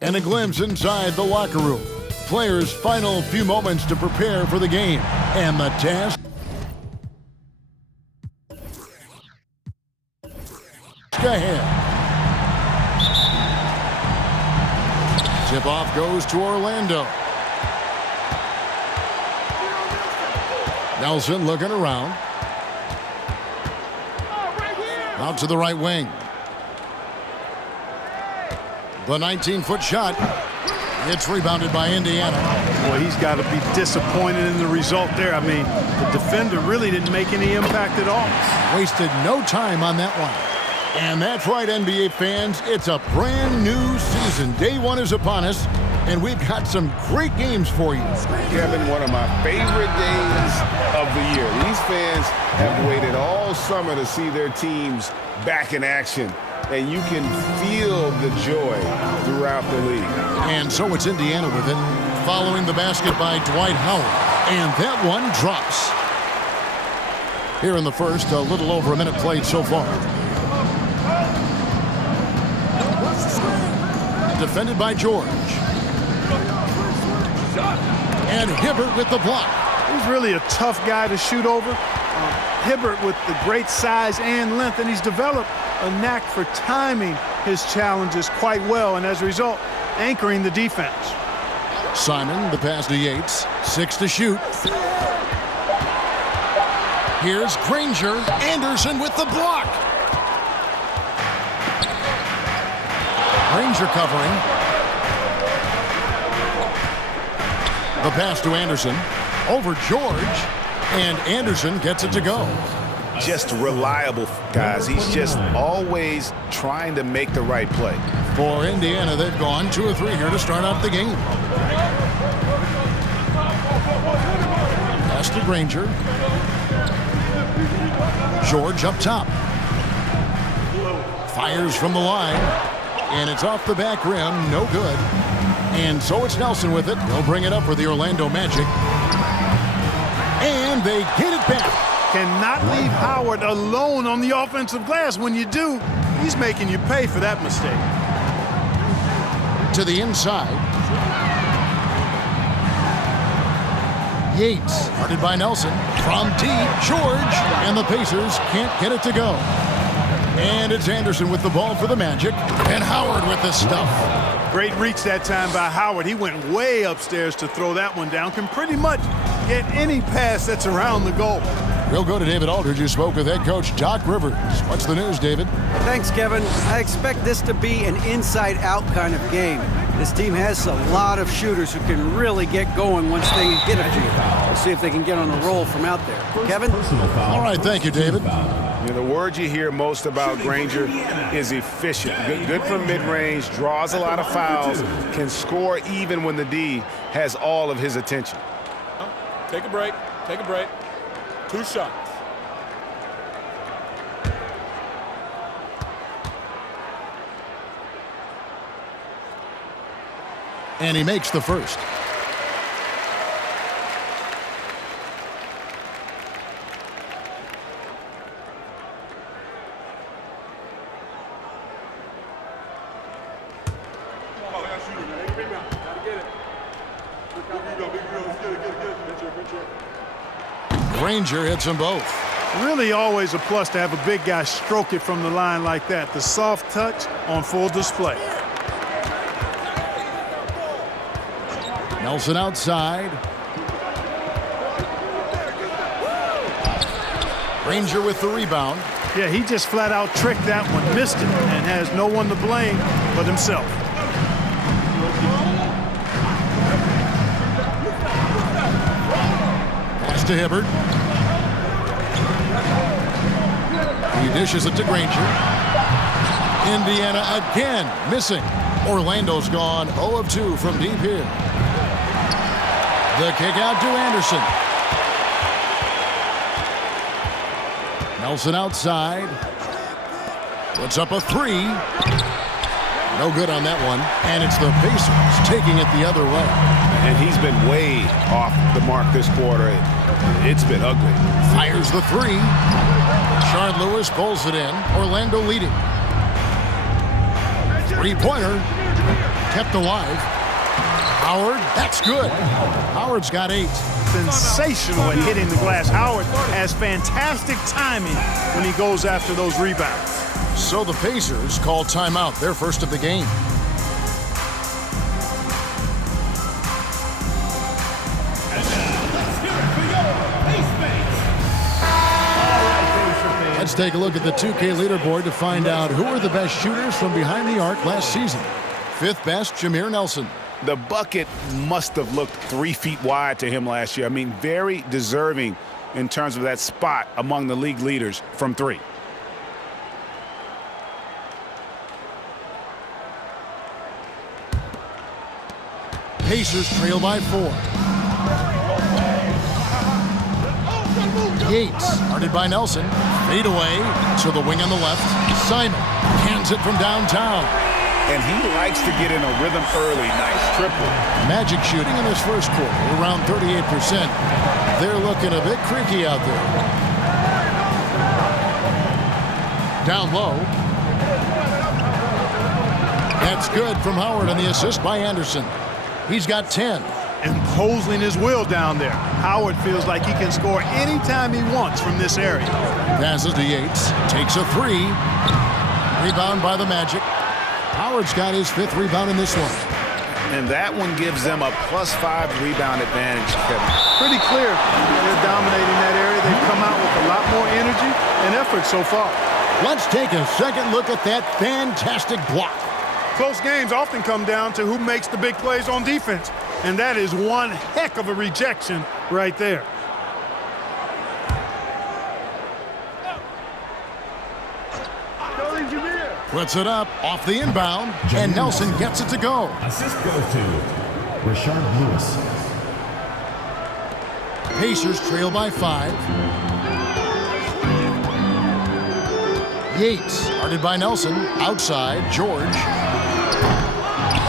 And a glimpse inside the locker room. Players' final few moments to prepare for the game. And the task ahead. Tip-off goes to Orlando. Nelson looking around. Out to the right wing. The 19-foot shot. It's rebounded by Indiana. Well, he's got to be disappointed in the result there. I mean, the defender really didn't make any impact at all. Wasted no time on that one. And that's right, NBA fans. It's a brand new season. Day one is upon us, and we've got some great games for you. Kevin, one of my favorite days of the year. These fans have waited all summer to see their teams back in action. And you can feel the joy throughout the league. And so it's Indiana with it, following the basket by Dwight Howard. And that one drops. Here in the first, a little over a minute played so far. Defended by George. And Hibbert with the block. He's really a tough guy to shoot over. Hibbert with the great size and length, and he's developed a knack for timing his challenges quite well, and as a result, anchoring the defense. Simon, the pass to Yates. 6 to shoot. Here's Granger. Anderson with the block. Granger covering. The pass to Anderson. Over George. And Anderson gets it to go. Just reliable, guys. He's just always trying to make the right play. For Indiana, they've gone 2 or 3 here to start out the game. Pass to Granger. George up top. Fires from the line. And it's off the back rim. No good. And so it's Nelson with it. He'll bring it up for the Orlando Magic. And they get it back. Cannot leave Howard alone on the offensive glass. When you do, he's making you pay for that mistake. To the inside. Yates, guarded by Nelson. From deep, George. And the Pacers can't get it to go. And it's Anderson with the ball for the Magic. And Howard with the stuff. Great reach that time by Howard. He went way upstairs to throw that one down. Can pretty much get any pass that's around the goal. We'll go to David Aldridge, who spoke with head coach Doc Rivers. What's the news, David? Thanks, Kevin. I expect this to be an inside-out kind of game. This team has a lot of shooters who can really get going once they get a few. We'll see if they can get on a roll from out there. Kevin? All right, thank you, David. You know, the word you hear most about Granger is efficient. Good from mid-range, draws a lot of fouls, can score even when the D has all of his attention. Take a break. Take a break. 2 shots. And he makes the first. Granger hits them both. Really always a plus to have a big guy stroke it from the line like that. The soft touch on full display. Nelson outside. Granger with the rebound. Yeah, he just flat out tricked that one, missed it, and has no one to blame but himself. Pass to Hibbert. He dishes it to Granger. Indiana again missing. Orlando's gone 0 of 2 from deep here. The kick out to Anderson. Nelson outside. Puts up a 3. No good on that one. And it's the Pacers taking it the other way. And he's been way off the mark this quarter. It's been ugly. Fires the 3. Shard Lewis pulls it in. Orlando leading. 3-pointer. Kept alive. Howard, that's good. Howard's got 8. Sensational at hitting the glass. Howard has fantastic timing when he goes after those rebounds. So the Pacers call timeout, their first of the game. Let's take a look at the 2K leaderboard to find out who are the best shooters from behind the arc last season. 5th best, Jameer Nelson. The bucket must have looked 3 feet wide to him last year. I mean, very deserving in terms of that spot among the league leaders from 3. Pacers trail by 4. Yates, guarded by Nelson. Fade away to the wing on the left. Simon hands it from downtown. And he likes to get in a rhythm early. Nice triple. Magic shooting in this first quarter, around 38%. They're looking a bit creaky out there. Down low. That's good from Howard on the assist by Anderson. He's got 10. Imposing his will down there. Howard feels like he can score anytime he wants from this area. Passes to Yates. Takes a 3. Rebound by the Magic. Howard's got his 5th rebound in this one. And that one gives them a +5 rebound advantage, Kevin. Pretty clear. They're dominating that area. They've come out with a lot more energy and effort so far. Let's take a second look at that fantastic block. Close games often come down to who makes the big plays on defense. And that is one heck of a rejection right there. Puts it up off the inbound, and Nelson gets it to go. Assist goes to Rashard Lewis. Pacers trail by 5. Yates, guarded by Nelson. Outside, George.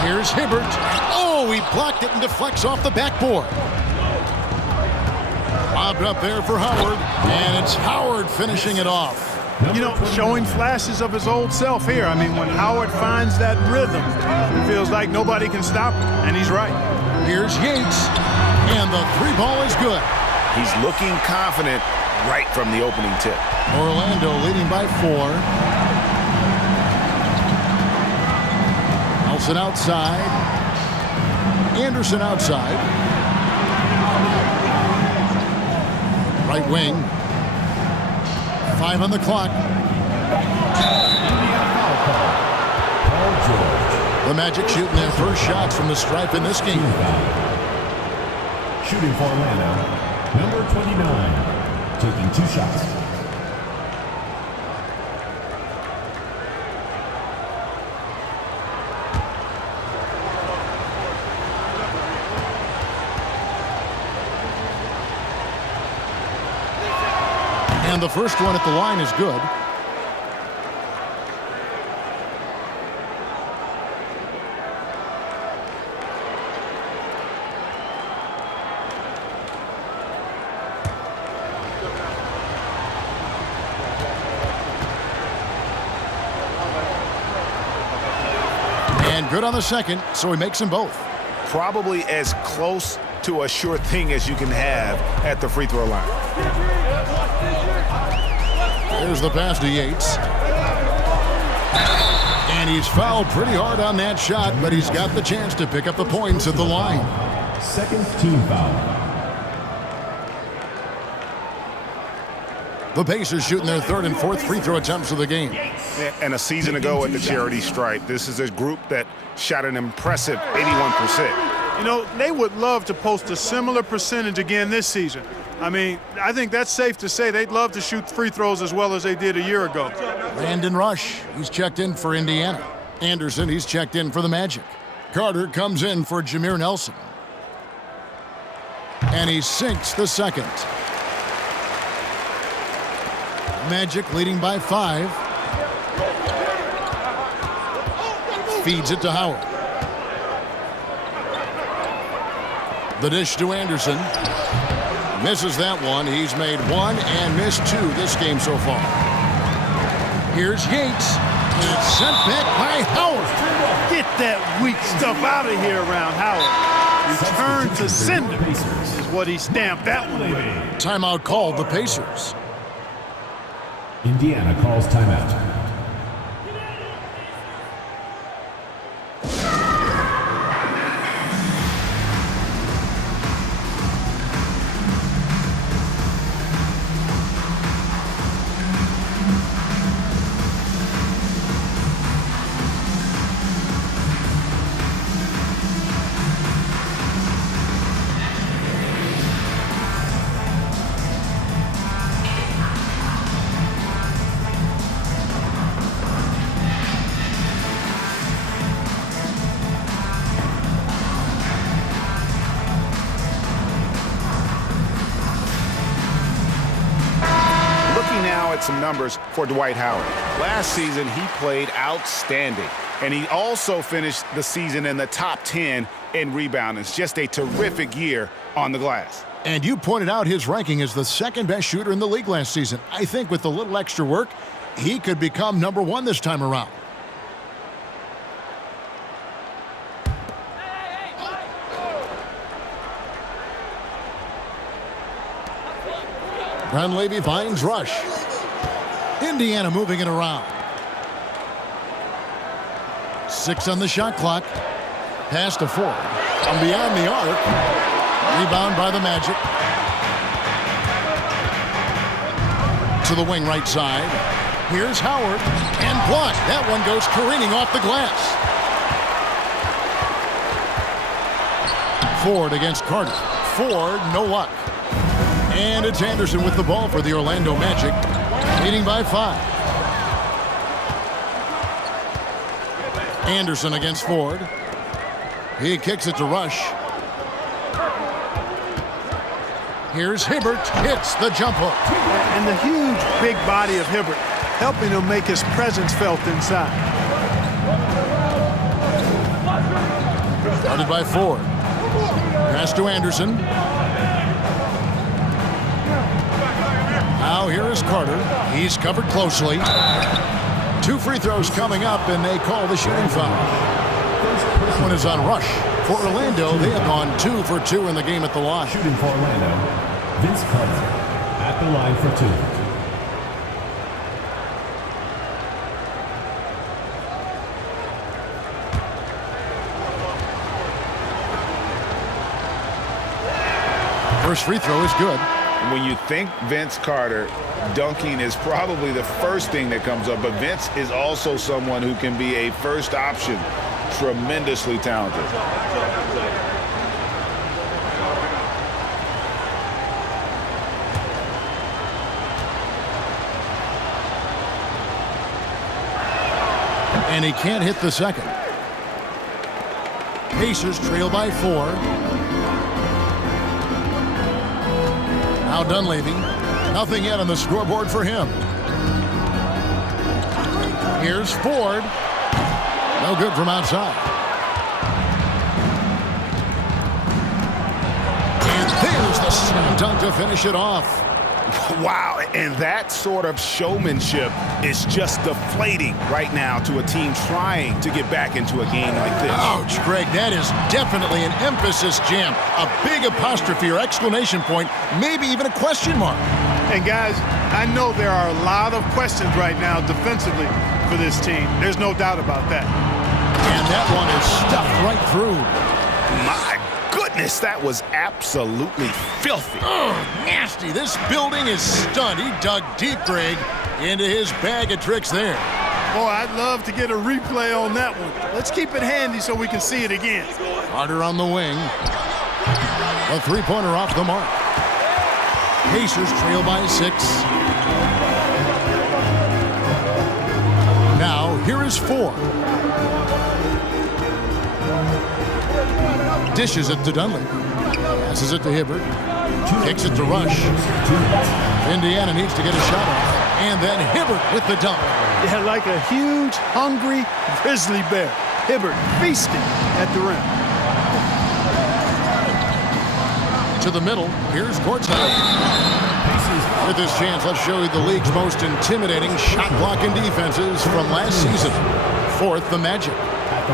Here's Hibbert. Oh, he blocked it and deflects off the backboard. Lobbed up there for Howard, and it's Howard finishing it off. You know, showing flashes of his old self here. I mean, when Howard finds that rhythm, it feels like nobody can stop him, and he's right. Here's Yates, and the 3 ball is good. He's looking confident right from the opening tip. Orlando leading by 4. Nelson outside. Anderson outside. Right wing. 5 on the clock. The Magic shooting their first shots from the stripe in this game. Shooting for Orlando, number 29, taking 2 shots. And the first one at the line is good. And good on the second, so he makes them both. Probably as close to a sure thing as you can have at the free throw line. There's the pass to Yates. And he's fouled pretty hard on that shot, but he's got the chance to pick up the points at the line. Second team foul. The Pacers shooting their 3rd and 4th free throw attempts of the game. And a season ago at the charity stripe, this is a group that shot an impressive 81%. You know, they would love to post a similar percentage again this season. I mean, I think that's safe to say they'd love to shoot free throws as well as they did a year ago. Brandon Rush, he's checked in for Indiana. Anderson, he's checked in for the Magic. Carter comes in for Jameer Nelson. And he sinks the second. Magic leading by 5. Feeds it to Howard. The dish to Anderson. Misses that one. He's made 1 and missed 2 this game so far. Here's Yates. And it's sent back by Howard. Get that weak stuff out of here around Howard. Return to sender is what he stamped that one with. Timeout called the Pacers. Indiana calls timeout. Some numbers for Dwight Howard. Last season, he played outstanding, and he also finished the season in the top 10 in rebounding. It's just a terrific year on the glass. And you pointed out his ranking as the second best shooter in the league last season. I think with a little extra work, he could become #1 this time around. Dunleavy finds Rush. Indiana moving it around. 6 on the shot clock. Pass to Ford. From beyond the arc. Rebound by the Magic. To the wing right side. Here's Howard. And blocked. That one goes careening off the glass. Ford against Carter. Ford, no luck. And it's Anderson with the ball for the Orlando Magic. Leading by 5. Anderson against Ford. He kicks it to Rush. Here's Hibbert. Hits the jump hook. And the huge big body of Hibbert helping him make his presence felt inside. Guarded by Ford. Pass to Anderson. Now here is Carter. He's covered closely. 2 free throws coming up, and they call the shooting foul. That one is on Rush. For Orlando, they have gone 2 for 2 in the game at the line. Shooting for Orlando, Vince Carter at the line for 2. First free throw is good. When you think Vince Carter, dunking is probably the first thing that comes up, but Vince is also someone who can be a first option. Tremendously talented. And he can't hit the second. Pacers trail by 4. Now Dunleavy. Nothing yet on the scoreboard for him. Here's Ford. No good from outside. And there's the slam dunk to finish it off. Wow, and that sort of showmanship is just deflating right now to a team trying to get back into a game like this. Ouch, Greg, that is definitely an emphasis jam. A big apostrophe or exclamation point, maybe even a question mark. And guys, I know there are a lot of questions right now defensively for this team. There's no doubt about that. And that one is stuffed right through. My goodness, that was absolutely filthy. Oh, nasty. This building is stunned. He dug deep, Greg, into his bag of tricks there. Boy, I'd love to get a replay on that one. Let's keep it handy so we can see it again. Carter on the wing. A three-pointer off the mark. Pacers trail by 6. Now, here is 4. Dishes it to Dunleavy. Passes it to Hibbert. Kicks it to Rush. Indiana needs to get a shot off. And then Hibbert with the dunk. Yeah, like a huge, hungry grizzly bear. Hibbert feasting at the rim. To the middle. Here's Courtside. With this chance, let's show you the league's most intimidating shot blocking defenses from last season. 4th, the Magic.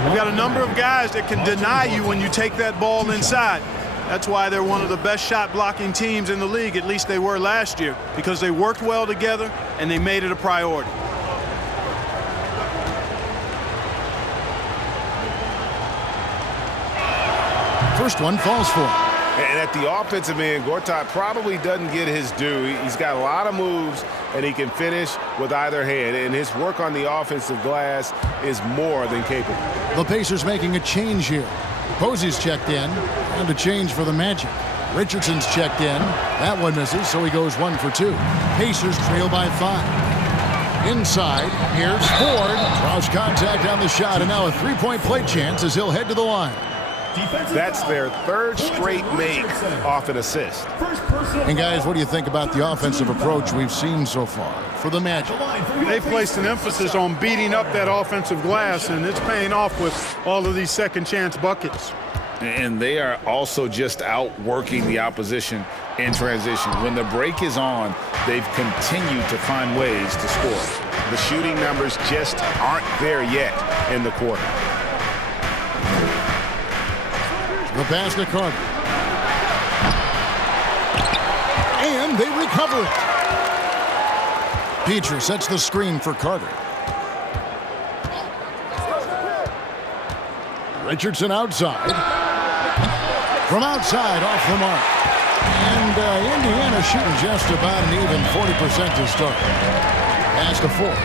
You've got a number of guys that can deny you when you take that ball inside. That's why they're one of the best shot blocking teams in the league, at least they were last year, because they worked well together and they made it a priority. First one falls for him. And at the offensive end, Gortat probably doesn't get his due. He's got a lot of moves, and he can finish with either hand. And his work on the offensive glass is more than capable. The Pacers making a change here. Posey's checked in, and a change for the Magic. Richardson's checked in. That one misses, so he goes 1 for 2. Pacers trail by 5. Inside, here's Ford. Cross contact on the shot, and now a three-point play chance as he'll head to the line. That's their third straight make off an assist. And guys, what do you think about the offensive approach we've seen so far for the Magic? They've placed an emphasis on beating up that offensive glass, and it's paying off with all of these second chance buckets. And they are also just outworking the opposition in transition. When the break is on, they've continued to find ways to score. The shooting numbers just aren't there yet in the quarter. The pass to Carter. And they recover it. Petrie sets the screen for Carter. Richardson outside. From outside, off the mark. And Indiana shooting just about an even 40% to start. Pass to Ford.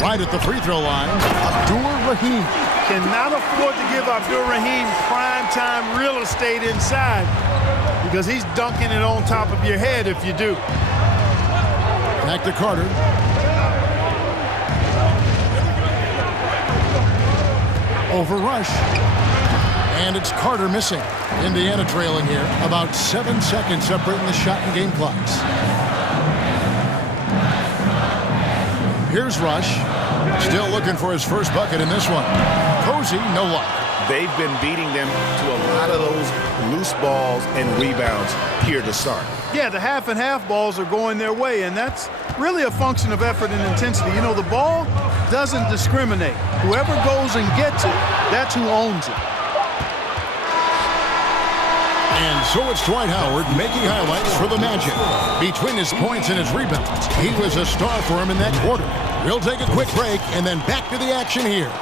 Right at the free throw line, Abdur-Rahim. Cannot afford to give Abdur-Rahim prime-time real estate inside because he's dunking it on top of your head if you do. Back to Carter. Over rush. And it's Carter missing. Indiana trailing here. About 7 seconds separating the shot and game clocks. Here's Rush. Still looking for his first bucket in this one. Posey, no luck. They've been beating them to a lot of those loose balls and rebounds here to start. Yeah, the half and half balls are going their way, and that's really a function of effort and intensity. You know, the ball doesn't discriminate. Whoever goes and gets it, that's who owns it. And so it's Dwight Howard making highlights for the Magic. Between his points and his rebounds, he was a star for him in that quarter. We'll take a quick break and then back to the action here.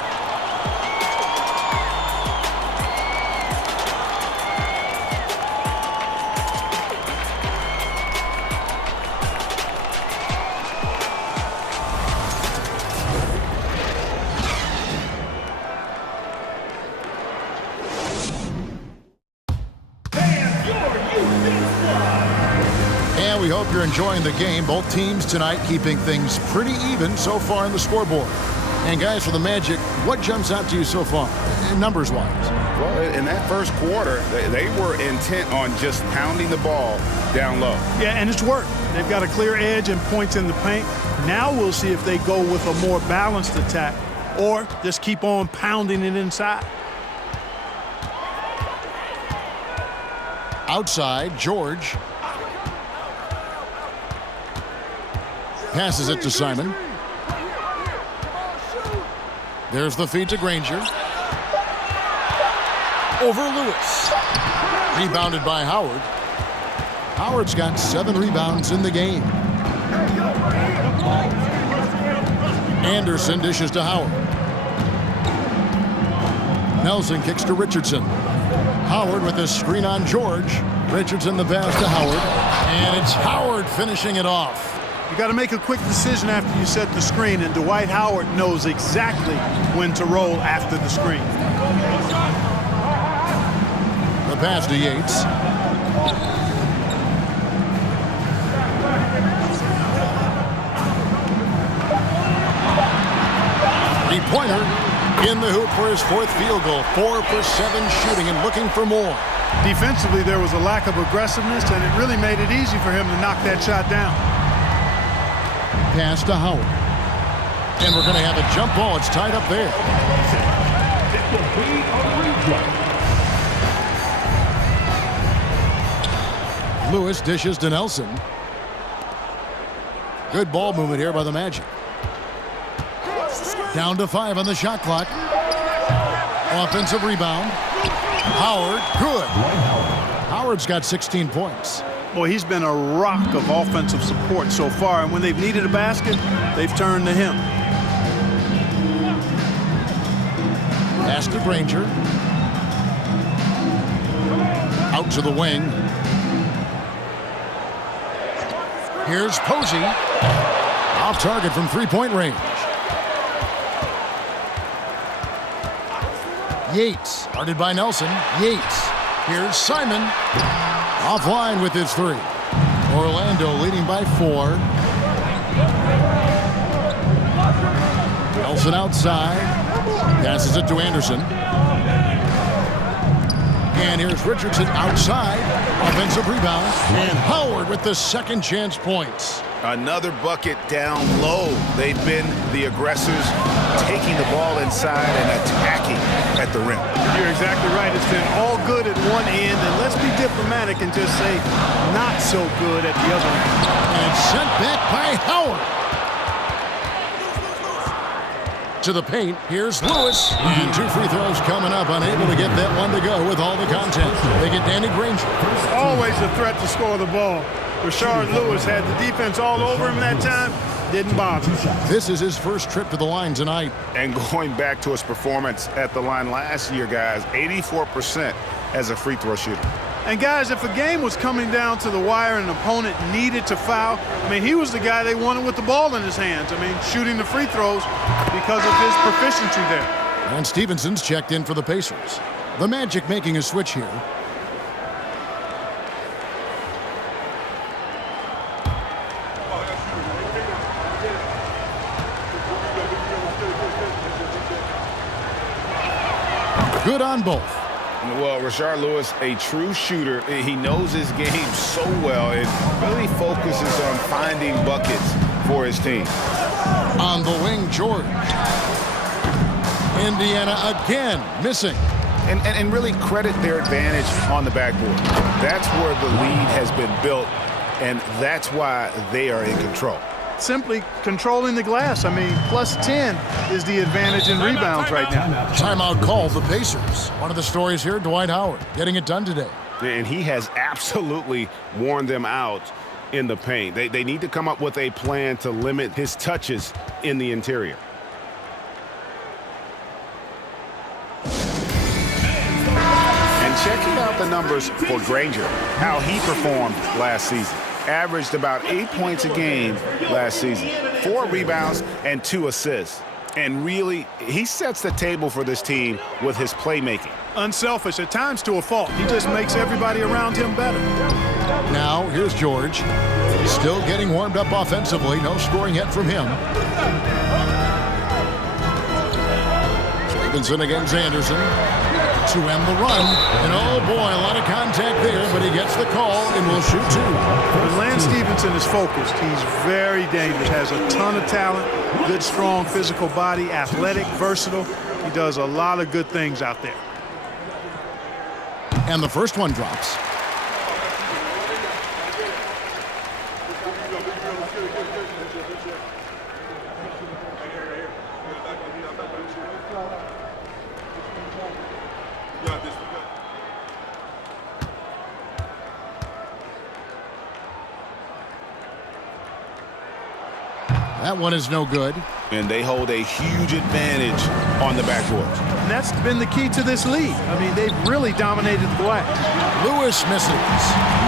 We hope you're enjoying the game. Both teams tonight keeping things pretty even so far in the scoreboard. And guys, for the Magic, what jumps out to you so far, numbers-wise? Well, in that first quarter, they were intent on just pounding the ball down low. Yeah, and it's worked. They've got a clear edge and points in the paint. Now we'll see if they go with a more balanced attack or just keep on pounding it inside. Outside, George. Passes it to Simon. There's the feed to Granger. Over Lewis. Rebounded by Howard. Howard's got 7 rebounds in the game. Anderson dishes to Howard. Nelson kicks to Richardson. Howard with a screen on George. Richardson the pass to Howard. And it's Howard finishing it off. You got to make a quick decision after you set the screen, and Dwight Howard knows exactly when to roll after the screen. The pass to Yates. Three-pointer in the hoop for his 4th field goal. 4 for 7 shooting and looking for more. Defensively, there was a lack of aggressiveness, and it really made it easy for him to knock that shot down. Pass to Howard. And we're going to have a jump ball. It's tied up there. Lewis dishes to Nelson. Good ball movement here by the Magic. Down to 5 on the shot clock. Offensive rebound. Howard, good. Howard's got 16 points. Boy, he's been a rock of offensive support so far, and when they've needed a basket, they've turned to him. Pass to Granger. Out to the wing. Here's Posey. Off target from three-point range. Yates, guarded by Nelson. Yates. Here's Simon. Offline with his 3. Orlando leading by 4. Nelson outside. Passes it to Anderson. And here's Richardson outside. Offensive rebound. And Howard with the second chance points. Another bucket down low. They've been the aggressors, taking the ball inside and attacking at the rim. You're exactly right. It's been all good at one end, and let's be diplomatic and just say not so good at the other end. And sent back by Howard. To the paint, here's Lewis. And 2 free throws coming up, unable to get that one to go with all the contact. They get Danny Granger. Always a threat to score the ball. Rashard Lewis had the defense all over him that time. Didn't bother. This is his first trip to the line tonight. And going back to his performance at the line last year, guys, 84% as a free throw shooter. And guys, if a game was coming down to the wire and an opponent needed to foul, I mean, he was the guy they wanted with the ball in his hands. I mean, shooting the free throws because of his proficiency there. And Stevenson's checked in for the Pacers. The Magic making a switch here. Good on both. Well, Rashard Lewis, a true shooter. He knows his game so well and really focuses on finding buckets for his team. On the wing, George. Indiana again missing. And really credit their advantage on the backboard. That's where the lead has been built, and that's why they are in control. Simply controlling the glass. I mean, plus 10 is the advantage in rebounds right now. Timeout called the Pacers. One of the stories here, Dwight Howard getting it done today. And he has absolutely worn them out in the paint. They need to come up with a plan to limit his touches in the interior. And checking out the numbers for Granger, how he performed last season. Averaged about 8 points a game last season, 4 rebounds and 2 assists. And really, he sets the table for this team with his playmaking. Unselfish, at times to a fault. He just makes everybody around him better. Now, here's George. Still getting warmed up offensively. No scoring yet from him. Stevenson against Anderson. To end the run. And oh boy, a lot of contact there, but he gets the call and will shoot 2. When Lance Stevenson is focused, he's very dangerous, has a ton of talent, good, strong physical body, athletic, versatile. He does a lot of good things out there. And the first one drops. That one is no good. And they hold a huge advantage on the backboard. And that's been the key to this lead. I mean, they've really dominated the glass. Lewis misses.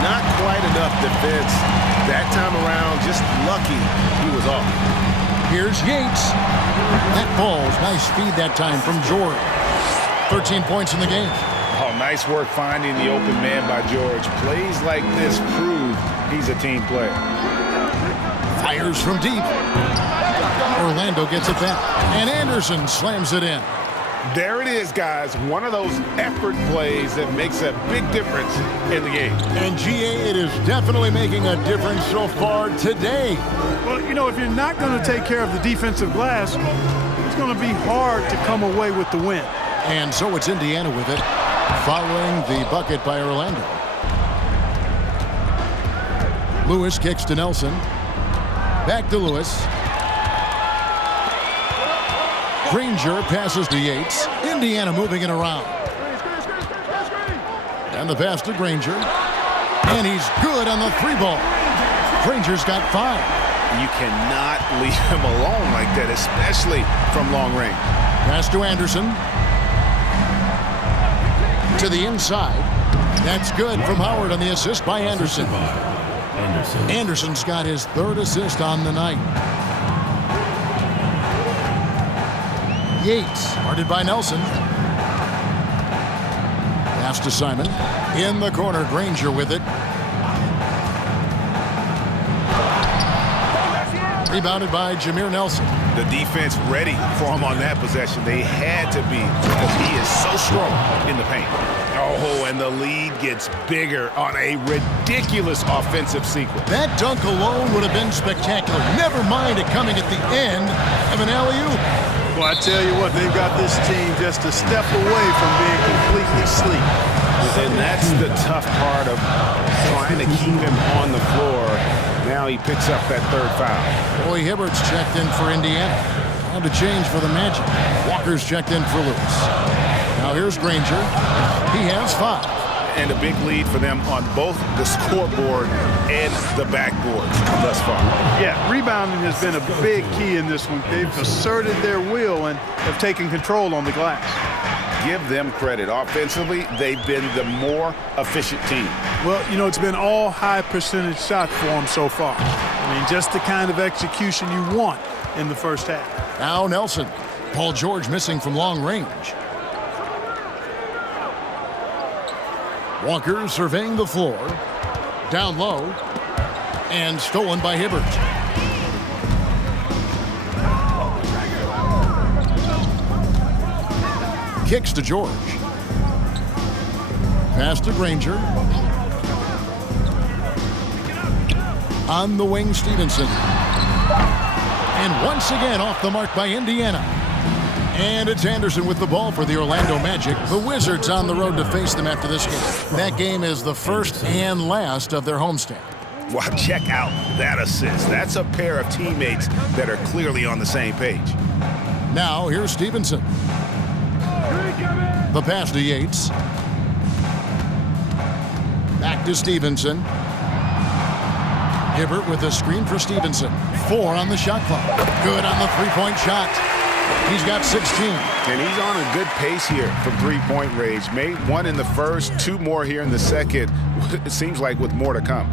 Not quite enough defense. That time around, just lucky he was off. Here's Yates. That ball's nice feed that time from George. 13 points in the game. Oh, nice work finding the open man by George. Plays like this prove he's a team player. Fires from deep. Orlando gets it back. And Anderson slams it in. There it is, guys. One of those effort plays that makes a big difference in the game. And GA, it is definitely making a difference so far today. Well, you know, if you're not going to take care of the defensive glass, it's going to be hard to come away with the win. And so it's Indiana with it, following the bucket by Orlando. Lewis kicks to Nelson. Back to Lewis. Granger passes to Yates. Indiana moving it around. And the pass to Granger. And he's good on the 3-ball. Granger's got 5. You cannot leave him alone like that, especially from long range. Pass to Anderson. To the inside. That's good from Howard on the assist by Anderson. Anderson's got his 3rd assist on the night. Yates, guarded by Nelson. Pass to Simon. In the corner, Granger with it. Rebounded by Jameer Nelson. The defense ready for him on that possession. They had to be because he is so strong in the paint. Oh, and the lead gets bigger on a ridiculous offensive sequence. That dunk alone would have been spectacular. Never mind it coming at the end of an alley-oop. Well, I tell you what, they've got this team just a step away from being completely asleep. And that's the tough part of trying to keep him on the floor. Now he picks up that 3rd foul. Roy Hibbert's checked in for Indiana. Time to change for the Magic. Walker's checked in for Lewis. Now here's Granger. He has 5. And a big lead for them on both the scoreboard and the backboards thus far. Yeah, rebounding has been a big key in this one. They've asserted their will and have taken control on the glass. Give them credit. Offensively, they've been the more efficient team. Well, you know, it's been all high percentage shots for them so far. I mean, just the kind of execution you want in the first half. Now Nelson. Paul George missing from long range. Walker surveying the floor. Down low. And stolen by Hibbert. Kicks to George. Pass to Granger. On the wing, Stevenson. And once again off the mark by Indiana. And it's Anderson with the ball for the Orlando Magic. The Wizards on the road to face them after this game. That game is the first and last of their homestand. Wow, check out that assist. That's a pair of teammates that are clearly on the same page. Now here's Stevenson. The pass to Yates. Back to Stevenson. Hibbert with a screen for Stevenson. 4 on the shot clock. Good on the 3-point shot. He's got 16. And he's on a good pace here from 3-point range. Made 1 in the first, 2 more here in the second. It seems like with more to come.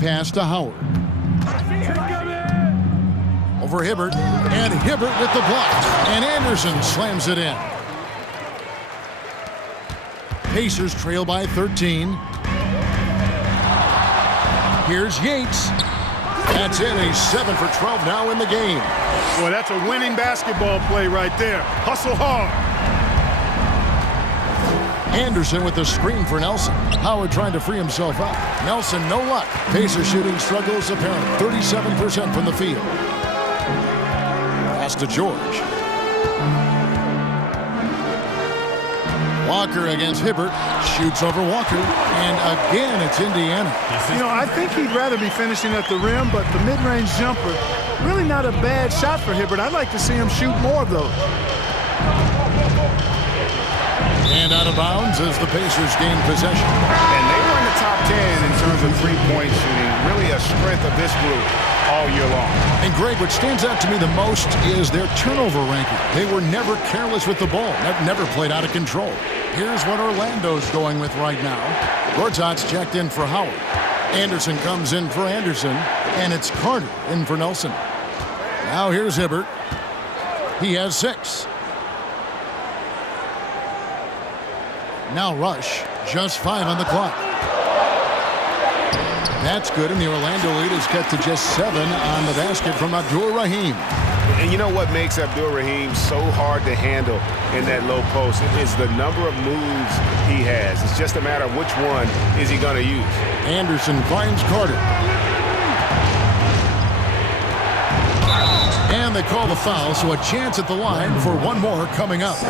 Pass to Howard. Over Hibbert. And Hibbert with the block. And Anderson slams it in. Pacers trail by 13. Here's Yates. That's in. He's 7 for 12 now in the game. Boy, that's a winning basketball play right there. Hustle hard. Anderson with the screen for Nelson. Howard trying to free himself up. Nelson, no luck. Pacers shooting struggles apparent. 37% from the field. Pass to George. Walker against Hibbert. Shoots over Walker. And again, it's Indiana. You know, I think he'd rather be finishing at the rim, but the mid-range jumper, really not a bad shot for Hibbert. I'd like to see him shoot more of those. And out of bounds as the Pacers gain possession. And they were in the top 10 in terms of 3-point shooting. Really a strength of this group all year long. And Greg, what stands out to me the most is their turnover ranking. They were never careless with the ball. Never played out of control. Here's what Orlando's going with right now. Gortat's checked in for Howard. Anderson comes in for Anderson. And it's Carter in for Nelson. Now here's Hibbert. He has 6. Now Rush, just 5 on the clock. That's good, and the Orlando lead is cut to just 7 on the basket from Abdur-Rahim. And you know what makes Abdur-Rahim so hard to handle in that low post is the number of moves he has. It's just a matter of which one is he going to use. Anderson finds Carter. And they call the foul, so a chance at the line for one more coming up.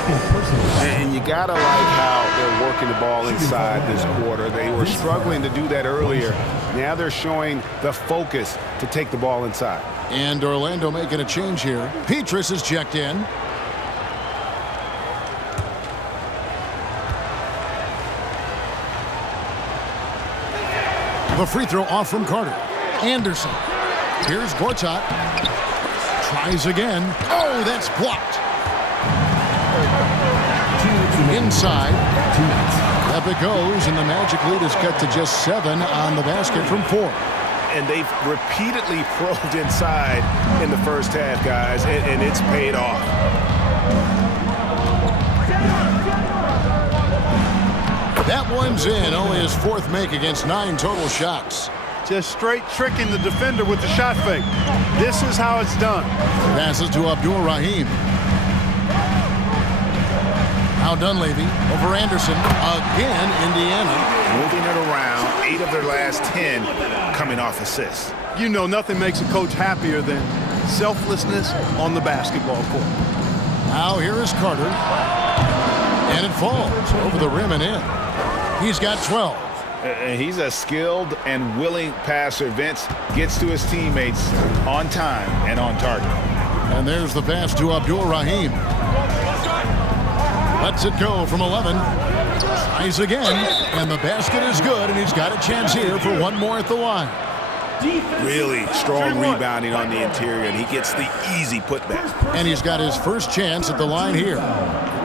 And you got to like how they're working the ball inside this quarter. They were struggling to do that earlier. Now they're showing the focus to take the ball inside. And Orlando making a change here. Petrus is checked in. The free throw off from Carter. Anderson. Here's Gortat. Tries again. Oh, that's blocked. Inside. Up it goes, and the Magic lead is cut to just 7 on the basket from 4. And they've repeatedly probed inside in the first half, guys, and it's paid off. That one's in. Only his 4th make against 9 total shots. Just straight tricking the defender with the shot fake. This is how it's done. Passes to Abdul Rahim. Now Dunleavy over Anderson. Again, Indiana. Moving it around, 8 of their last 10 coming off assists. You know nothing makes a coach happier than selflessness on the basketball court. Now here is Carter. And it falls over the rim and in. He's got 12. And he's a skilled and willing passer. Vince gets to his teammates on time and on target. And there's the pass to Abdul Rahim. Lets it go from 11. Tries again. And the basket is good. And he's got a chance here for one more at the line. Really strong rebounding on the interior. And he gets the easy putback. And he's got his first chance at the line here.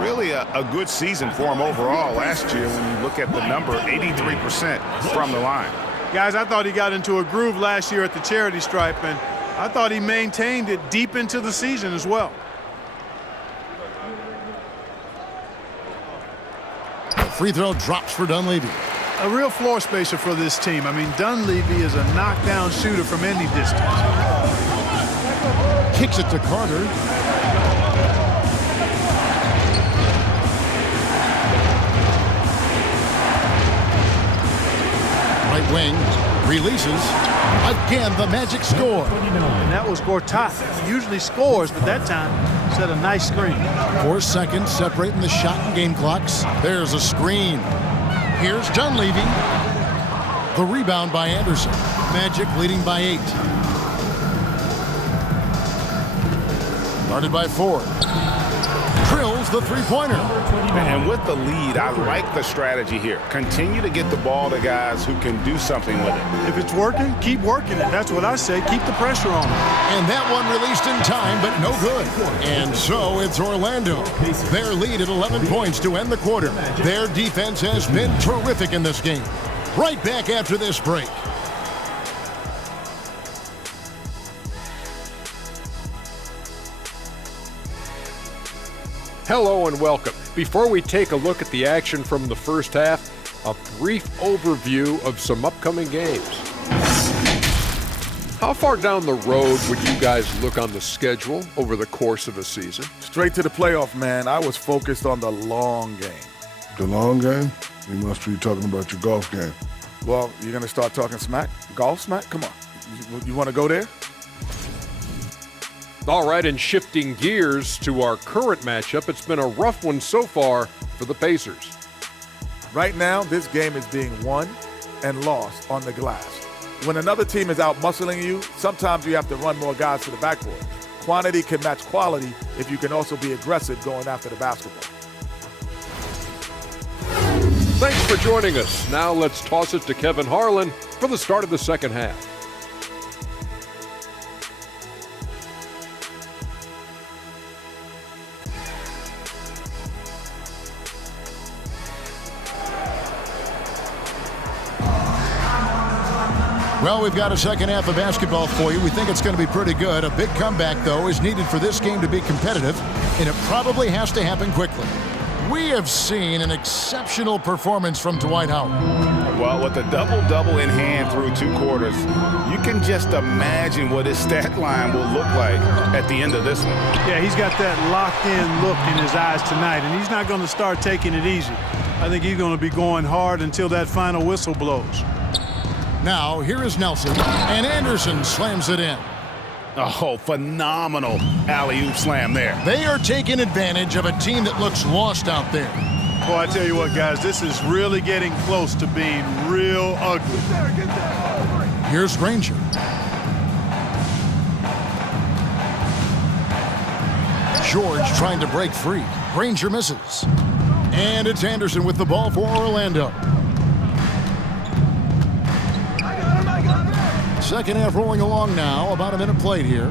Really a good season for him overall last year when you look at the number, 83% from the line. Guys, I thought he got into a groove last year at the charity stripe, and I thought he maintained it deep into the season as well. Free throw drops for Dunleavy. A real floor spacer for this team. I mean, Dunleavy is a knockdown shooter from any distance. Kicks it to Carter. Right wing, releases. Again, the Magic score. And that was Gortat. He usually scores, but that time set a nice screen. 4 seconds separating the shot and game clocks. There's a screen. Here's Dunleavy. The rebound by Anderson. Magic leading by 8. Guarded by 4. Drills the three-pointer. And with the lead, I like the strategy here. Continue to get the ball to guys who can do something with it. If it's working, keep working it. That's what I say. Keep the pressure on. And that one released in time, but no good. And so it's Orlando. Their lead at 11 points to end the quarter. Their defense has been terrific in this game. Right back after this break. Hello and welcome. Before we take a look at the action from the first half, a brief overview of some upcoming games. How far down the road would you guys look on the schedule over the course of a season? Straight to the playoff, man. I was focused on the long game. The long game? You must be talking about your golf game. Well, you're going to start talking smack? Golf smack? Come on. You want to go there? All right, and shifting gears to our current matchup, it's been a rough one so far for the Pacers. Right now, this game is being won and lost on the glass. When another team is out muscling you, sometimes you have to run more guys to the backboard. Quantity can match quality if you can also be aggressive going after the basketball. Thanks for joining us. Now let's toss it to Kevin Harlan for the start of the second half. Well, we've got a second half of basketball for you. We think it's going to be pretty good. A big comeback, though, is needed for this game to be competitive, and it probably has to happen quickly. We have seen an exceptional performance from Dwight Howard. Well, with a double-double in hand through 2 quarters, you can just imagine what his stat line will look like at the end of this one. Yeah, he's got that locked-in look in his eyes tonight, and he's not going to start taking it easy. I think he's going to be going hard until that final whistle blows. Now, here is Nelson, and Anderson slams it in. Oh, phenomenal alley-oop slam there. They are taking advantage of a team that looks lost out there. Boy, I tell you what, guys, this is really getting close to being real ugly. Here's Granger. George trying to break free. Granger misses. And it's Anderson with the ball for Orlando. Second half rolling along now. About a minute played here.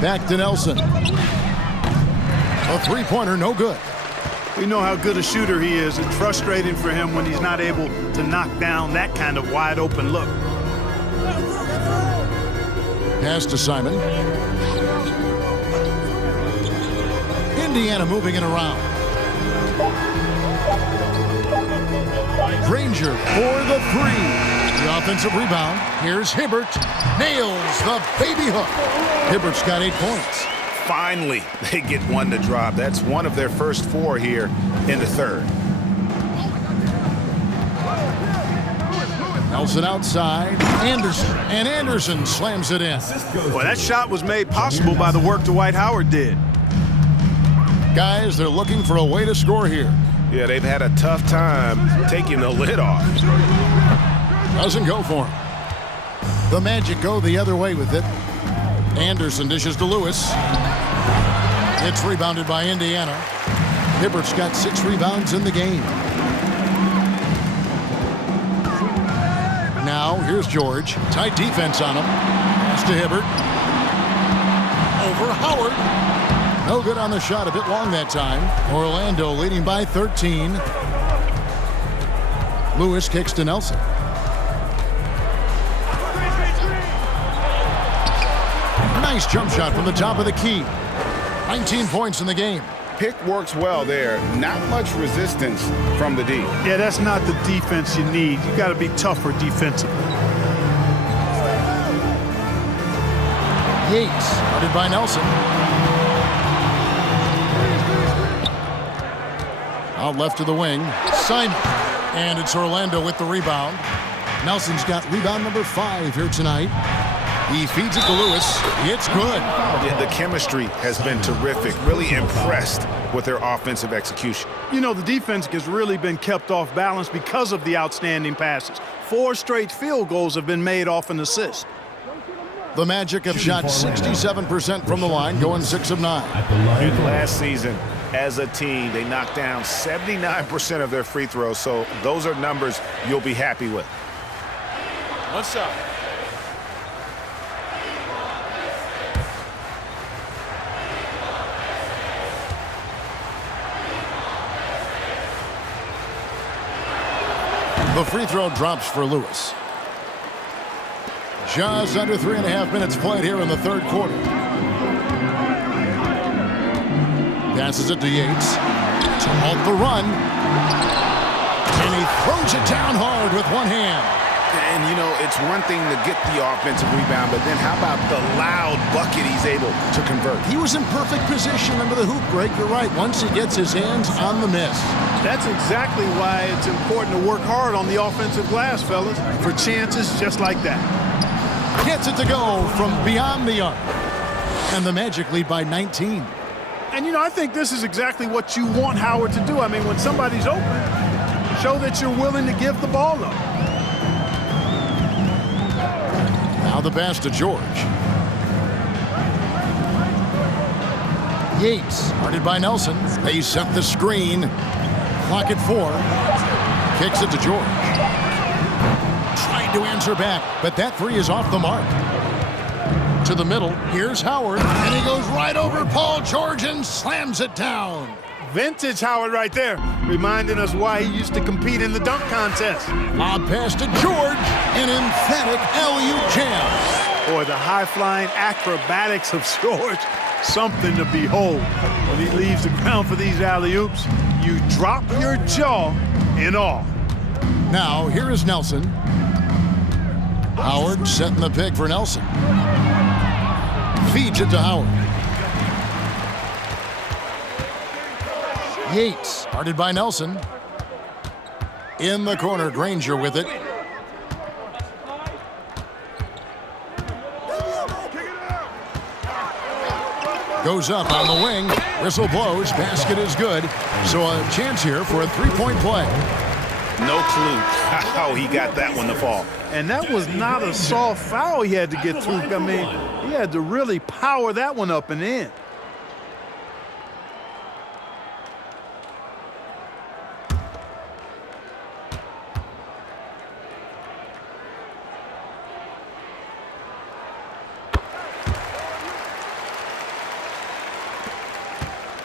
Back to Nelson. A three-pointer, no good. We know how good a shooter he is. It's frustrating for him when he's not able to knock down that kind of wide-open look. Pass to Simon. Indiana moving it around. Granger for the three. The offensive rebound. Here's Hibbert. Nails the baby hook. Hibbert's got 8 points. Finally, they get one to drop. That's one of their first 4 here in the third. Nelson outside. Anderson. And Anderson slams it in. Well, that shot was made possible by the work Dwight Howard did. Guys, they're looking for a way to score here. Yeah, they've had a tough time taking the lid off. Doesn't go for him. The Magic go the other way with it. Anderson dishes to Lewis. It's rebounded by Indiana. Hibbert's got 6 rebounds in the game. Now, here's George. Tight defense on him. Pass to Hibbert. Over Howard. No good on the shot. A bit long that time. Orlando leading by 13. Lewis kicks to Nelson. Nice jump shot from the top of the key. 19 points in the game. Pick works well there. Not much resistance from the D. Yeah, that's not the defense you need. You got to be tougher defensively. Yates, guarded by Nelson. Out left to the wing. Simon. And it's Orlando with the rebound. Nelson's got rebound number 5 here tonight. He feeds it to Lewis. It's good. Yeah, the chemistry has been terrific. Really impressed with their offensive execution. You know, the defense has really been kept off balance because of the outstanding passes. 4 straight field goals have been made off an assist. The Magic have shot 67% from the line, going 6 of 9. And last season, as a team, they knocked down 79% of their free throws, so those are numbers you'll be happy with. One shot. The free throw drops for Lewis. Just under 3.5 minutes played here in the third quarter. Passes it to Yates to halt the run. And he throws it down hard with one hand. And, you know, it's one thing to get the offensive rebound, but then how about the loud bucket he's able to convert? He was in perfect position under the hoop break. You're right. Once he gets his hands on the miss. That's exactly why it's important to work hard on the offensive glass, fellas, for chances just like that. Gets it to go from beyond the arc. And the Magic lead by 19. And, you know, I think this is exactly what you want Howard to do. I mean, when somebody's open, show that you're willing to give the ball up. Now the pass to George. Yates, guarded by Nelson. They set the screen. Clock at 4. Kicks it to George. Trying to answer back, but that 3 is off the mark. To the middle, here's Howard, and he goes right over Paul George and slams it down. Vintage Howard right there, reminding us why he used to compete in the dunk contest. Lob pass to George, an emphatic alley-oop jam. Boy, the high-flying acrobatics of George, something to behold. When he leaves the ground for these alley-oops, you drop your jaw in awe. Now, here is Nelson. Howard setting the pick for Nelson. Feeds it to Howard. Yates, guarded by Nelson. In the corner, Granger with it. Goes up on the wing. Whistle blows. Basket is good. So a chance here for a three-point play. No clue how he got that one to fall. And that was not a soft foul he had to get through. I mean, he had to really power that one up and in.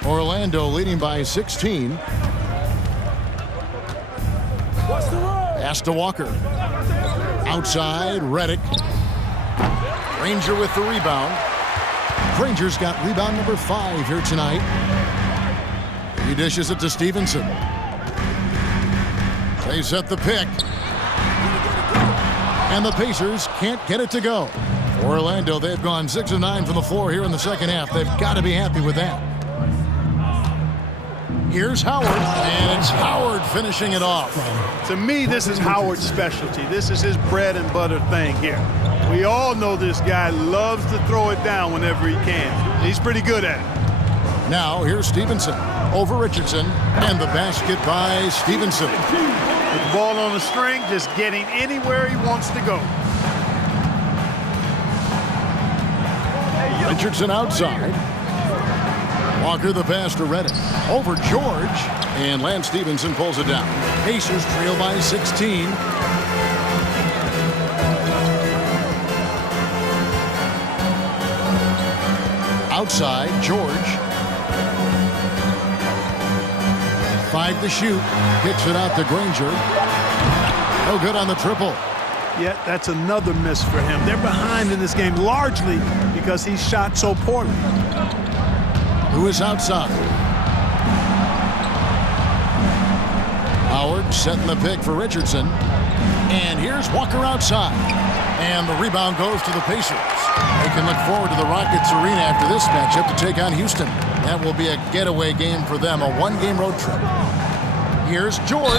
Orlando leading by 16. Pass to Walker. Outside, Redick. Granger with the rebound. Granger's got rebound number 5 here tonight. He dishes it to Stevenson. They set the pick. And the Pacers can't get it to go. For Orlando, they've gone 6 of 9 from the floor here in the second half. They've got to be happy with that. Here's Howard, and it's Howard finishing it off. To me, this is Howard's specialty. This is his bread and butter thing here. We all know this guy loves to throw it down whenever he can. He's pretty good at it. Now, here's Stevenson over Richardson, and the basket by Stevenson. With the ball on the string, just getting anywhere he wants to go. Richardson outside. Walker the pass to Redick. Over George. And Lance Stevenson pulls it down. Pacers trail by 16. Outside, George. 5 to shoot. Kicks it out to Granger. No good on the triple. Yet that's another miss for him. They're behind in this game largely because he shot so poorly. Who is outside? Howard setting the pick for Richardson. And here's Walker outside. And the rebound goes to the Pacers. They can look forward to the Rockets Arena after this matchup to take on Houston. That will be a getaway game for them, a one-game road trip. Here's George.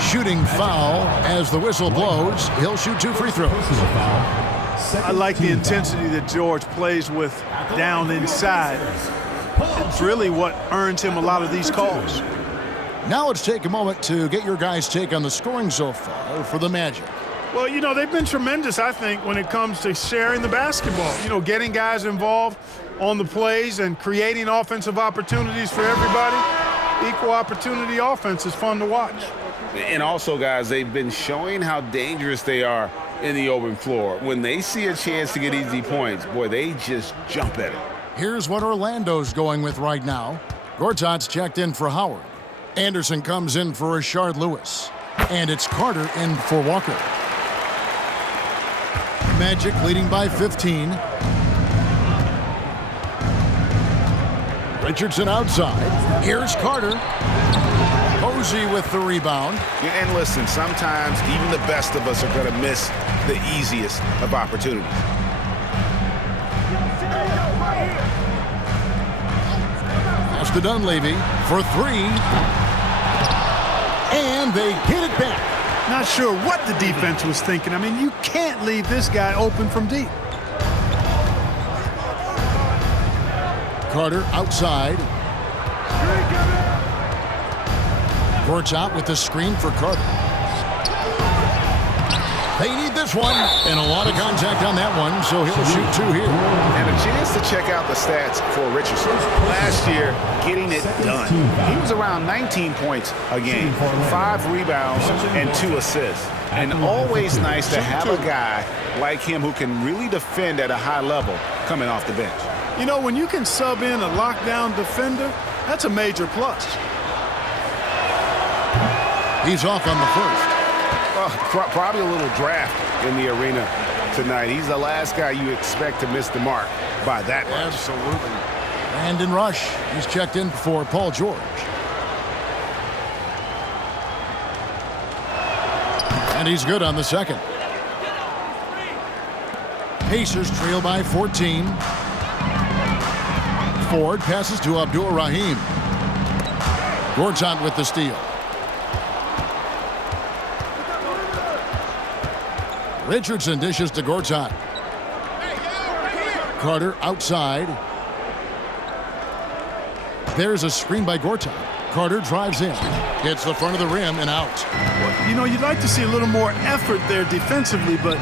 Shooting foul as the whistle blows. He'll shoot 2 free throws. I like the intensity that George plays with down inside. It's really what earns him a lot of these calls. Now let's take a moment to get your guys' take on the scoring so far for the Magic. Well, you know, they've been tremendous, I think, when it comes to sharing the basketball. You know, getting guys involved on the plays and creating offensive opportunities for everybody. Equal opportunity offense is fun to watch. And also, guys, they've been showing how dangerous they are in the open floor. When they see a chance to get easy points, boy, they just jump at it. Here's what Orlando's going with right now. Gortat's checked in for Howard. Anderson comes in for Rashard Lewis. And it's Carter in for Walker. Magic leading by 15. Richardson outside. Here's Carter. Posey with the rebound. And listen, sometimes even the best of us are going to miss the easiest of opportunities. Pass to Dunleavy for 3. And they hit it back. Not sure what the defense was thinking. I mean, you can't leave this guy open from deep. Carter outside. Gortat with the screen for Carter. They need this one, and a lot of contact on that one, so he'll shoot 2 here. And a chance to check out the stats for Richardson. Last year, getting it done. He was around 19 points a game, 5 rebounds, and 2 assists. And always nice to have a guy like him who can really defend at a high level coming off the bench. You know, when you can sub in a lockdown defender, that's a major plus. He's off on the first. Well, probably a little draft in the arena tonight. He's the last guy you expect to miss the mark by that much. Absolutely. Brandon Rush, he's checked in for Paul George. And he's good on the second. Pacers trail by 14. Ford passes to Abdul Rahim. Gortat with the steal. Richardson dishes to Gortat. Carter outside. There's a screen by Gortat. Carter drives in. Hits the front of the rim and out. You know, you'd like to see a little more effort there defensively, but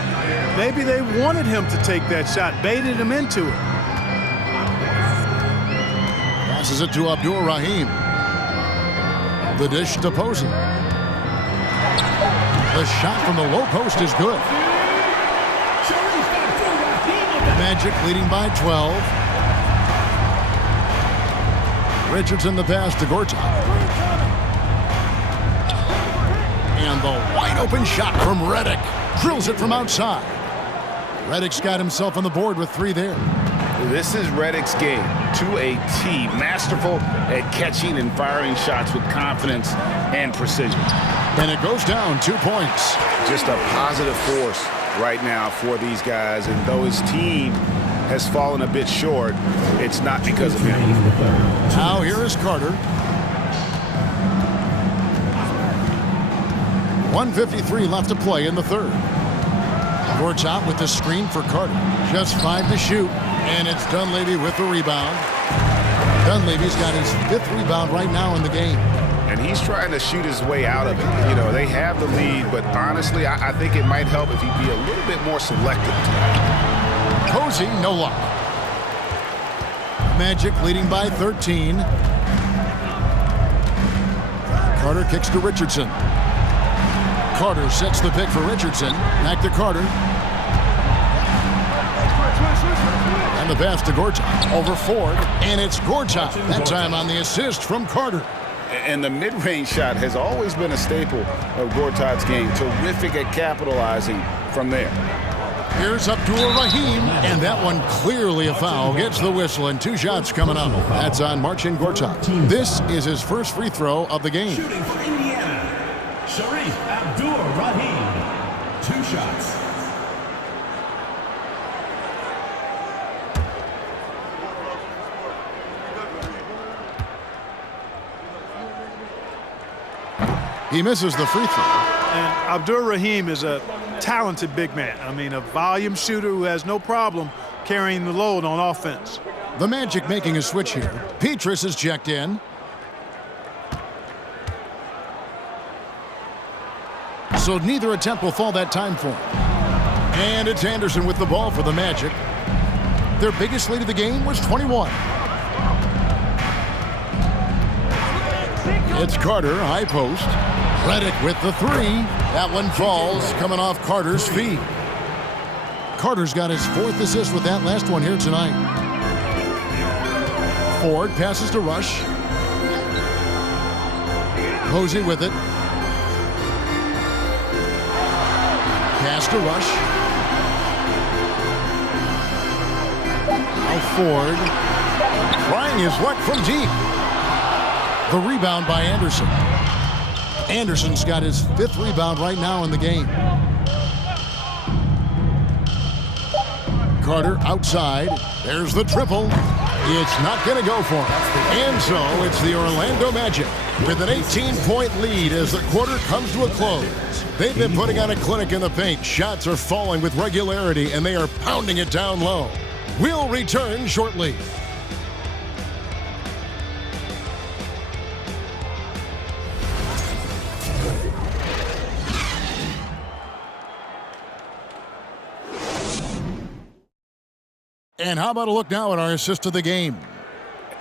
maybe they wanted him to take that shot, baited him into it. Passes it to Abdur Rahim. The dish to Posey. The shot from the low post is good. Magic leading by 12. Richardson the pass to Gortat. And the wide open shot from Redick. Drills it from outside. Redick's got himself on the board with 3 there. This is Redick's game to a T. Masterful at catching and firing shots with confidence and precision. And it goes down 2 points. Just a positive force right now for these guys. And though his team has fallen a bit short, it's not because of him. Now here is Carter. 1:53 left to play in the third. Gortat with the screen for Carter. Just 5 to shoot, and it's Dunleavy with the rebound. Dunleavy's got his 5th rebound right now in the game. And he's trying to shoot his way out of it. You know, they have the lead, but honestly, I think it might help if he'd be a little bit more selective. Posey, no luck. Magic leading by 13. Carter kicks to Richardson. Carter sets the pick for Richardson. Back to Carter. And the pass to Gortat. Over Ford. And it's Gortat. That time on the assist from Carter. And the mid-range shot has always been a staple of Gortat's game. Terrific at capitalizing from there. Here's Abdur Rahim, and that one clearly a foul. Gets the whistle, and 2 shots coming up. That's on Marcin Gortat. This is his first free throw of the game. Shooting for Indiana, Sharif Abdur-Rahim. 2 shots. He misses the free throw. And Abdur Rahim is a talented big man. I mean, a volume shooter who has no problem carrying the load on offense. The Magic making a switch here. Petrus is checked in. So neither attempt will fall that time for him. And it's Anderson with the ball for the Magic. Their biggest lead of the game was 21. It's Carter, high post. Redick with the 3. That one falls, coming off Carter's feet. Carter's got his 4th assist with that last one here tonight. Ford passes to Rush. Posey with it. Pass to Rush. Now Ford. Trying his luck from deep. The rebound by Anderson. Anderson's got his 5th rebound right now in the game. Carter outside. There's the triple. It's not going to go for him. And so it's the Orlando Magic with an 18-point lead as the quarter comes to a close. They've been putting on a clinic in the paint. Shots are falling with regularity, and they are pounding it down low. We'll return shortly. And how about a look now at our assist of the game?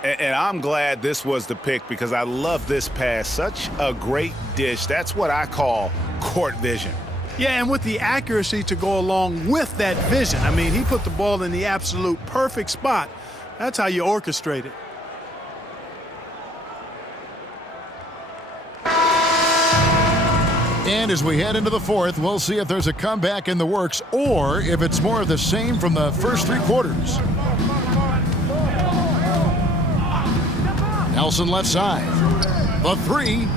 And I'm glad this was the pick because I love this pass. Such a great dish. That's what I call court vision. Yeah, and with the accuracy to go along with that vision. I mean, he put the ball in the absolute perfect spot. That's how you orchestrate it. And as we head into the 4th, we'll see if there's a comeback in the works or if it's more of the same from the first 3 quarters. Nelson left side. The 3.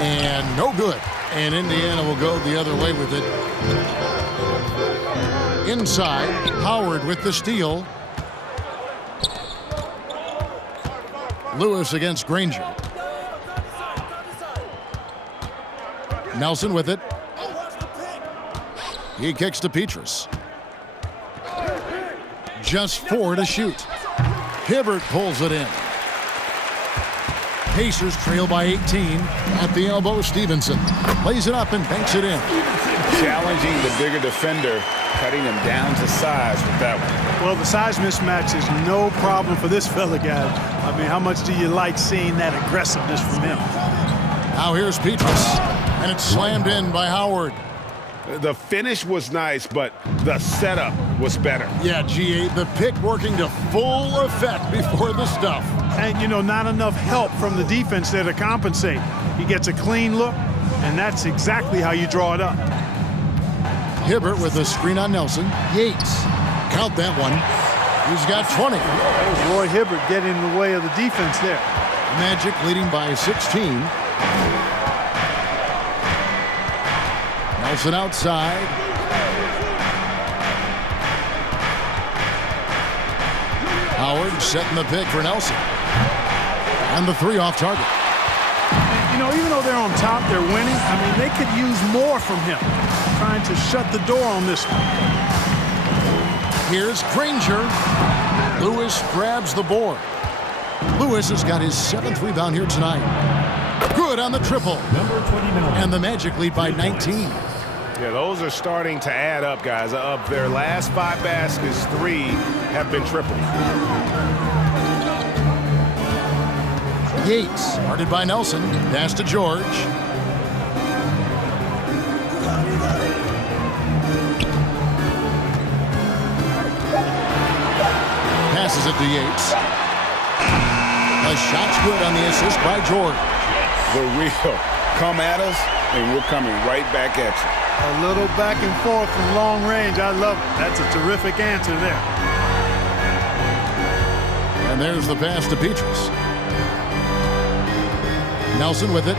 And no good. And Indiana will go the other way with it. Inside, Howard with the steal. Lewis against Granger. Nelson with it. He kicks to Petrus. Just 4 to shoot. Hibbert pulls it in. Pacers trail by 18. At the elbow, Stevenson lays it up and banks it in. Challenging the bigger defender, cutting him down to size with that one. Well, the size mismatch is no problem for this fella, guys. I mean, how much do you like seeing that aggressiveness from him? Now here's Petrus, and it's slammed in by Howard. The finish was nice, but the setup was better. Yeah, GA, the pick working to full effect before the stuff. And, you know, not enough help from the defense there to compensate. He gets a clean look, and that's exactly how you draw it up. Hibbert with a screen on Nelson. Yates, count that one. He's got 20. Roy Hibbert getting in the way of the defense there. Magic leading by 16. Nelson outside. Howard setting the pick for Nelson. And the three off target. You know, even though they're on top, they're winning. I mean, they could use more from him. Trying to shut the door on this one. Here's Granger. Lewis grabs the board. Lewis has got his 7th rebound here tonight. Good on the triple. Number 29. And the Magic lead by 19. Yeah, those are starting to add up, guys. Of their last 5 baskets, 3 have been triples. Yates, guarded by Nelson. Pass to George. Passes it to Yates. The shot's good on the assist by George. The real come at us, and we're coming right back at you. A little back and forth from long range. I love it. That's a terrific answer there. And there's the pass to Petrus. Nelson with it.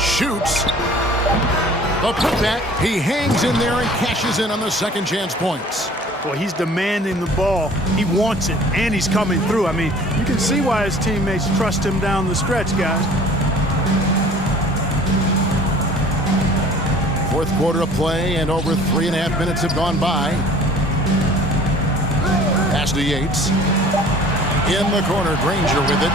Shoots. The putback. He hangs in there and cashes in on the second chance points. Boy, he's demanding the ball. He wants it, and he's coming through. I mean, you can see why his teammates trust him down the stretch, guys. Fourth quarter of play, and over 3.5 minutes have gone by. Pass to Yates. In the corner, Granger with it.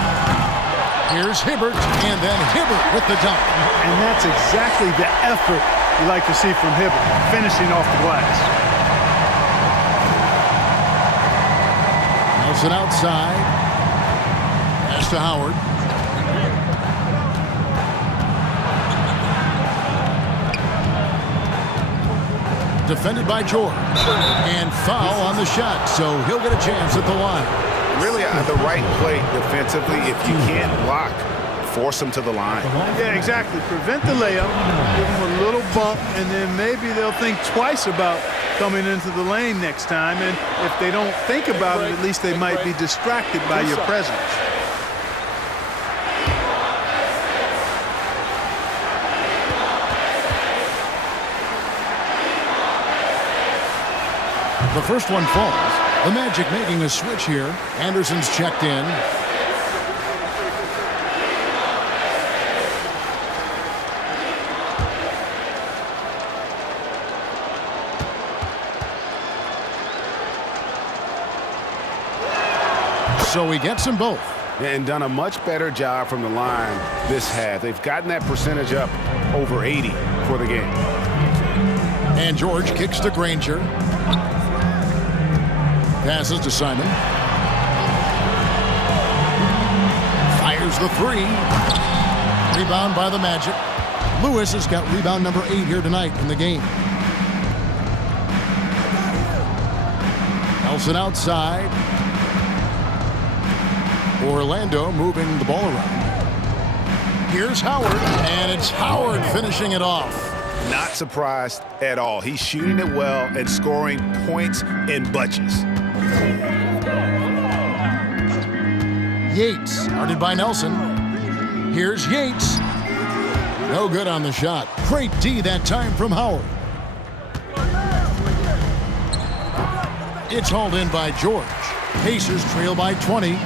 Here's Hibbert, and then Hibbert with the dunk. And that's exactly the effort you like to see from Hibbert, finishing off the glass. Nelson outside. Pass to Howard. Defended by George. And foul on the shot, so he'll get a chance at the line. Really at the right play defensively. If you can't block, force them to the line. Yeah, exactly. Prevent the layup, give them a little bump, and then maybe they'll think twice about coming into the lane next time. And if they don't think about it, at least they might be distracted by your presence. The first one falls. The Magic making a switch here. Anderson's checked in. So he gets them both. And done a much better job from the line this half. They've gotten that percentage up over 80 for the game. And George kicks to Granger. Passes to Simon. Fires the three. Rebound by the Magic. Lewis has got rebound number 8 here tonight in the game. Nelson outside. Orlando moving the ball around. Here's Howard, and it's Howard finishing it off. Not surprised at all. He's shooting it well and scoring points in bunches. Yates, guarded by Nelson. Here's Yates. No good on the shot. Great D that time from Howard. It's hauled in by George. Pacers trail by 20.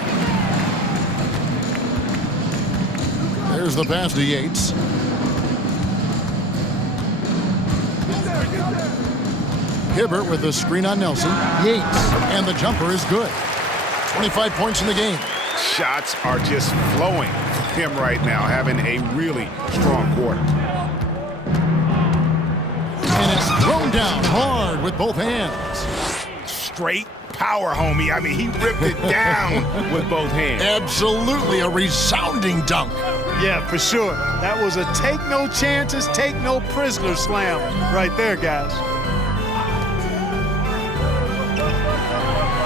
There's the pass to Yates. Hibbert with the screen on Nelson. Yates, and the jumper is good. 25 points in the game. Shots are just flowing for him right now, having a really strong quarter. And it's thrown down hard with both hands. Straight power, homie. I mean, he ripped it down with both hands. Absolutely a resounding dunk. Yeah, for sure. That was a take no chances, take no prisoner slam right there, guys.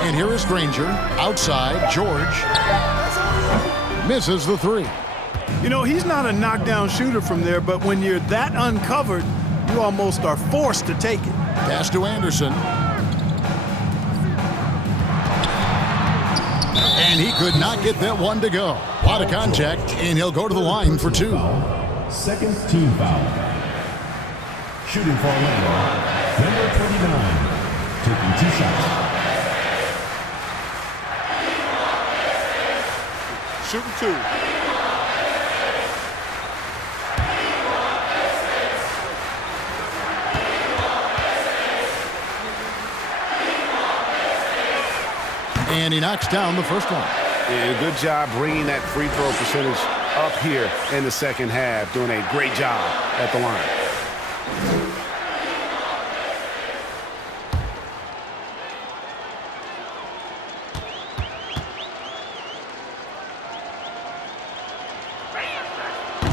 And here is Granger. Outside, George misses the three. You know, he's not a knockdown shooter from there, but when you're that uncovered, you almost are forced to take it. Pass to Anderson. And he could not get that one to go. A lot of contact, and he'll go to the line for two. Second team foul. Shooting for Orlando, number 29, taking 2 shots. Shooting 2. And he knocks down the first one. And good job bringing that free throw percentage up here in the second half. Doing a great job at the line.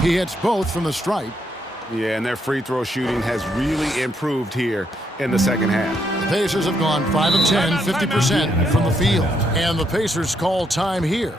He hits both from the stripe. Yeah, and their free throw shooting has really improved here in the second half. The Pacers have gone 5 of 10, 50% from the field. And the Pacers call time here.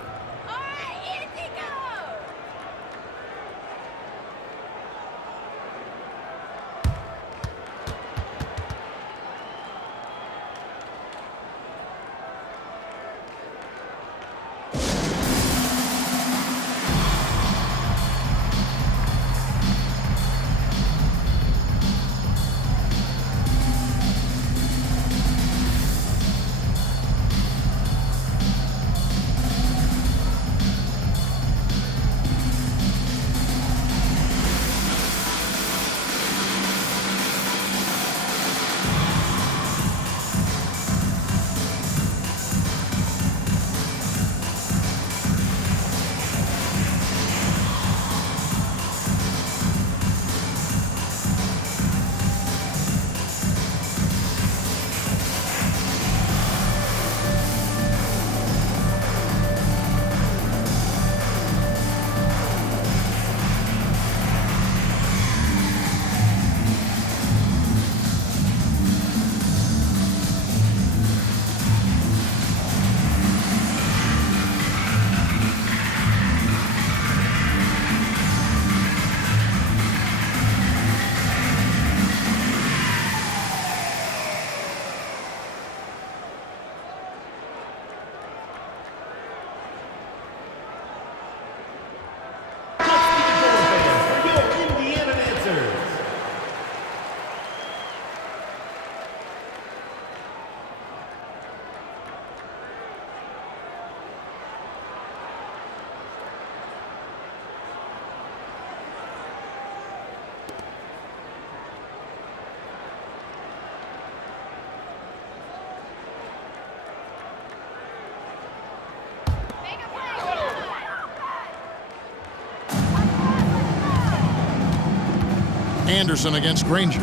Anderson against Granger.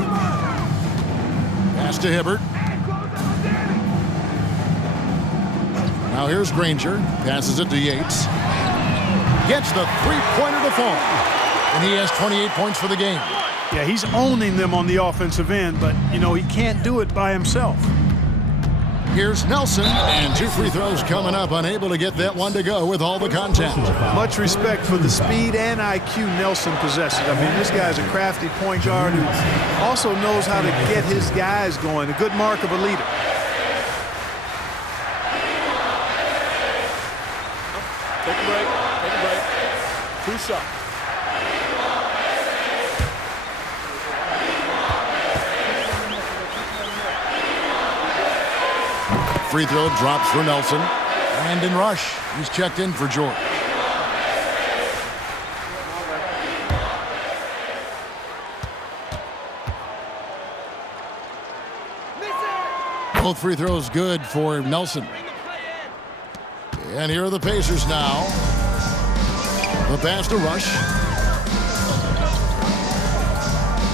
Pass to Hibbert. Now here's Granger. Passes it to Yates. Gets the three-pointer to fall. And he has 28 points for the game. Yeah, he's owning them on the offensive end, but, you know, he can't do it by himself. Here's Nelson, and 2 free throws coming up, unable to get that one to go with all the contact. Much respect for the speed and IQ Nelson possesses. I mean, this guy's a crafty point guard who also knows how to get his guys going, a good mark of a leader. Take a break. Take a break. 2 shots. Free throw drops for Nelson. Brandon Rush. He's checked in for George. Both free throws good for Nelson. And here are the Pacers now. The pass to Rush.